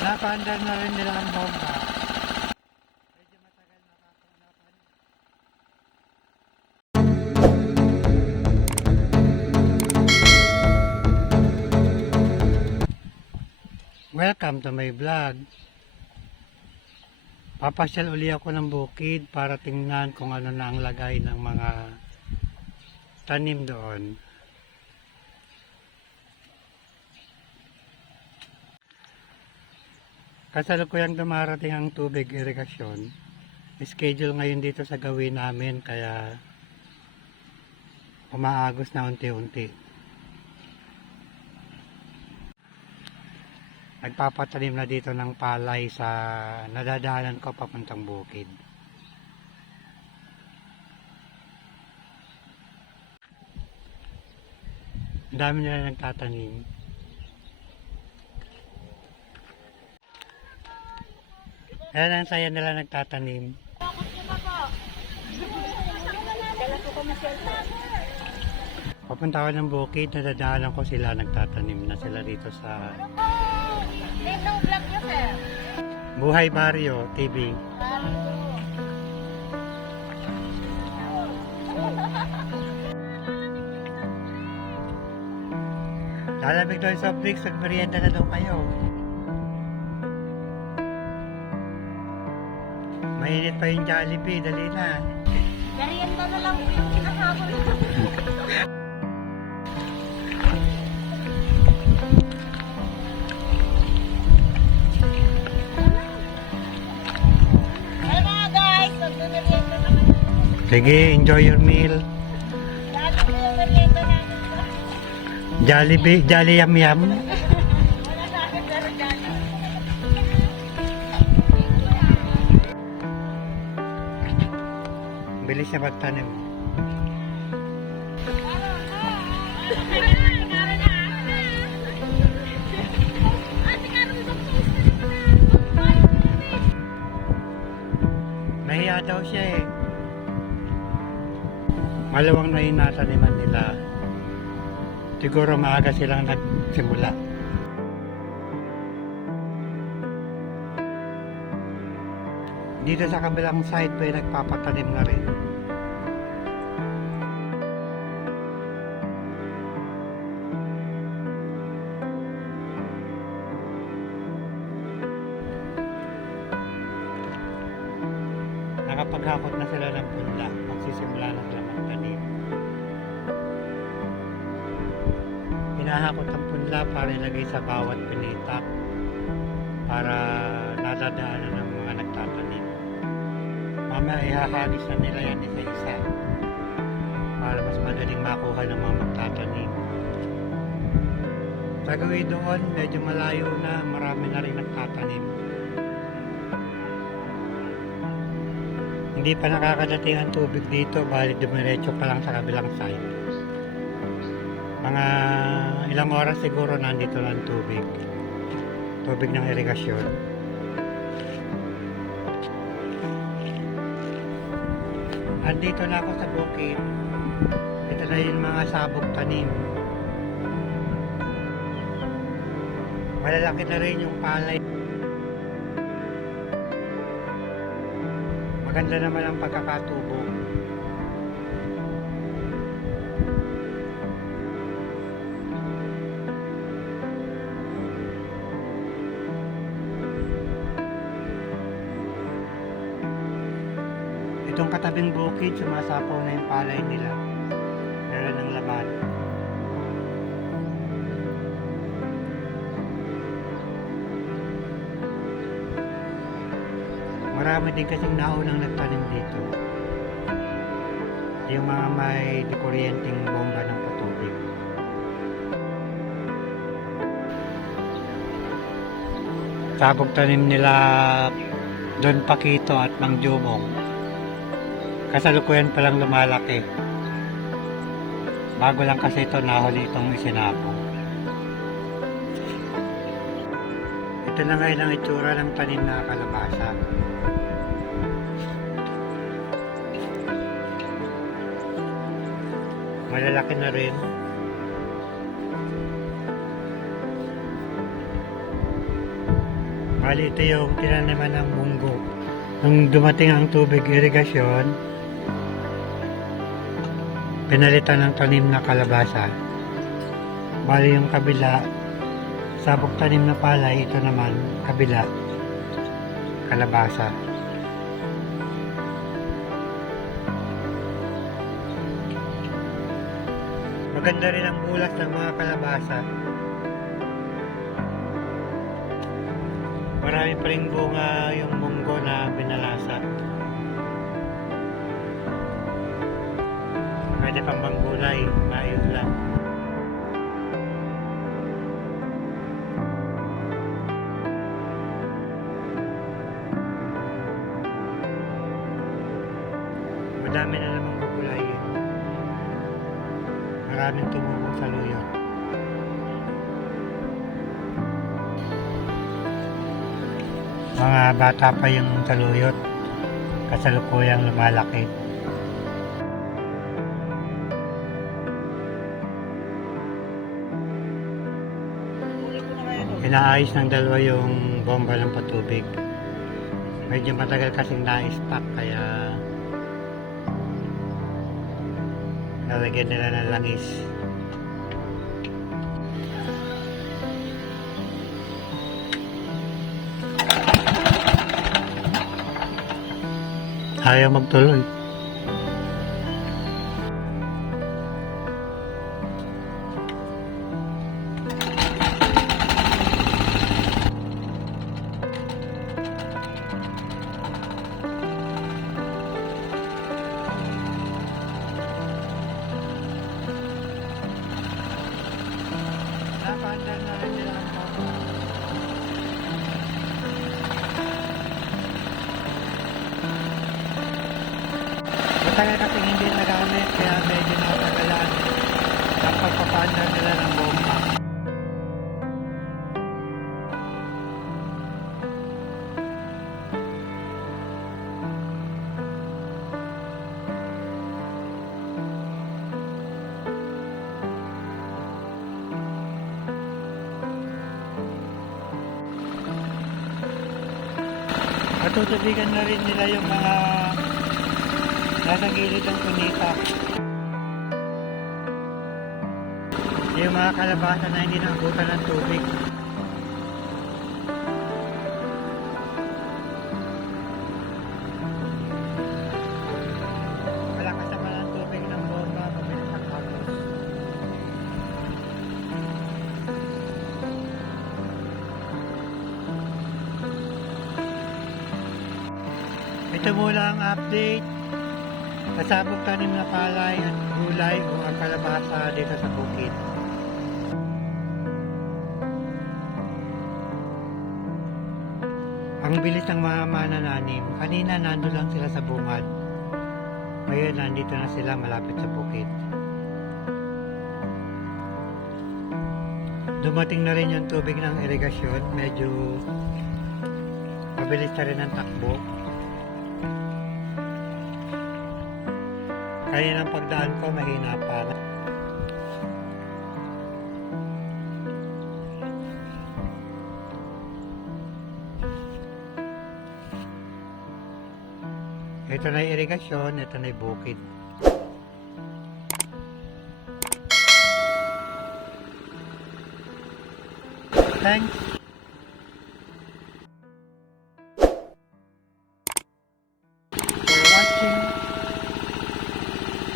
Napaandar na rin nila ang bomba. Medyo matagal nakapanapan. Welcome to my vlog. Papasyal uli ako ng bukid para tingnan kung ano na ang lagay ng mga tanim doon. Kasalukuyang dumarating ang tubig irigasyon. Schedule ngayon dito sa gawin namin kaya umaagos na unti-unti. Nagpapatanim na dito ng palay sa nadadaanan ko papuntang bukid. Ang dami nila nagtatanim. Ayan ang saya nila nagtatanim. Papunta ako ng bukid, nadadaanan ko sila, nagtatanim na sila dito sa Buhay Barrio TV. Lalamig daw yung soft drinks, nagmerienda na daw kayo. Mainit pa yung Jollibee, dali na. Merienda na lang po yung kinakabol. Hey mga guys, magmerienda na kami. Sige, enjoy your meal. Lahat po yung merienda namin. Jollibee, Jolly Yum Yum. Wala sa akin pero dyan. Bilis niya magtanim. Nahiya daw siya eh. Malawang na yung nataniman nila. Siguro maaga silang nagsimula. Dito sa kabilang side pa nagpapatanim na rin. Nakapaghakot na sila ng punla. Magsisimula na sila magtanim. Hinahakot ang punla para ilagay sa bawat pinitak para nadadaanan ng mga nagtatanim. Mamaya ihahagis na nila yan isa-isa para mas madaling makuha ng mga magtatanim. Sa gawin doon, medyo malayo na, marami na rin nagtatanim. Hindi pa nakakadating ang tubig dito, bali dumiretso pa lang sa kabilang side. Mga ilang oras siguro nandito na ang tubig. Tubig ng irigasyon. Andito na ako sa bukid. Ito na yung mga sabog tanim. Malalaki na rin yung palay. Maganda naman ang pagkakatubo. Itong katabing bukid, sumasapaw na yung palay nila. Meron ng laman. Marami din kasing naunang nagtanim dito. Yung mga may dikuryenteng bomba ng patubig. Sabog tanim nila Don Paquito at Mang Jumong. Kasalukuyan palang lumalaki. Bago lang kasi ito, nahuli itong isinapong. Ito na ngayon ang itsura ng tanim na kalabasa. Malalaki na rin. Bali, ito yung tinaniman ng munggo. Nung dumating ang tubig irigasyon, pinalitan ng tanim na kalabasa. Bali yung kabila, sabog tanim na palay, ito naman, kabila, kalabasa. Maganda rin ang bulas ng mga kalabasa. Marami pa rin bunga yung munggo na binalasa. Pwede pang manggulay, maayos lang. Madami na namang gugulayin. Maraming tumubong sa luyo. Mga bata pa yung saluyot, kasalukuyang lumalaki. Inaayos ng dalawa yung bomba ng patubig. Medyo matagal kasing na-stock kaya lalagyan nila ng langis. Ayaw magtuloy. Napandal na rin nila ang bomba. Matagal kasi hindi nagamit kaya medyo natagalan ang pagpapandal nila ng bomba. Matutubigan na rin nila yung mga nasa gilid ng kunita. Yung mga kalabasa na hindi naabutan ng tubig. Malakas naman ang tubig ng bomba pabilis ang hapos. Ito mula ang update. Pasabog tanim na palay at gulay o ang kalabasa dito sa bukid. Ang bilis ng mga manananim. Kanina nandun lang sila sa bungad. Ngayon nandito na sila malapit sa bukid. Dumating na rin yung tubig ng irigasyon. Medyo mabilis na rin ang takbo. Kaya ng pagdaan ko mahina pa. Ito na yung irigasyon, ito na yung bukid. Thanks.